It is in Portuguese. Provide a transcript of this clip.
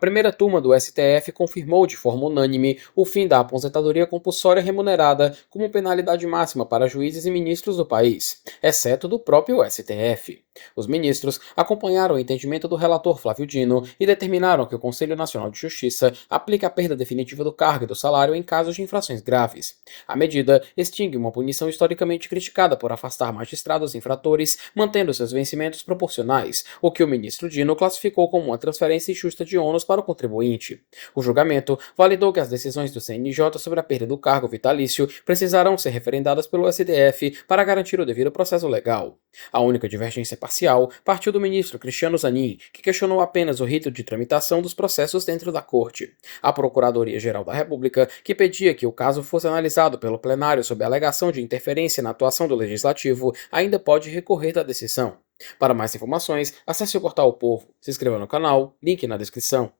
primeira turma do STF confirmou de forma unânime o fim da aposentadoria compulsória remunerada como penalidade máxima para juízes e ministros do país, exceto do próprio STF. Os ministros acompanharam o entendimento do relator Flávio Dino e determinaram que o Conselho Nacional de Justiça aplique a perda definitiva do cargo e do salário em casos de infrações graves. A medida extingue uma punição historicamente criticada por afastar magistrados infratores, mantendo seus vencimentos proporcionais, o que o ministro Dino classificou como uma transferência injusta de ônus para o contribuinte. O julgamento validou que as decisões do CNJ sobre a perda do cargo vitalício precisarão ser referendadas pelo STF para garantir o devido processo legal. A única divergência parcial partiu do ministro Cristiano Zanin, que questionou apenas o rito de tramitação dos processos dentro da Corte. A Procuradoria-Geral da República, que pedia que o caso fosse analisado pelo plenário sob a alegação de interferência na atuação do Legislativo, ainda pode recorrer da decisão. Para mais informações, acesse o portal O Povo, se inscreva no canal, link na descrição.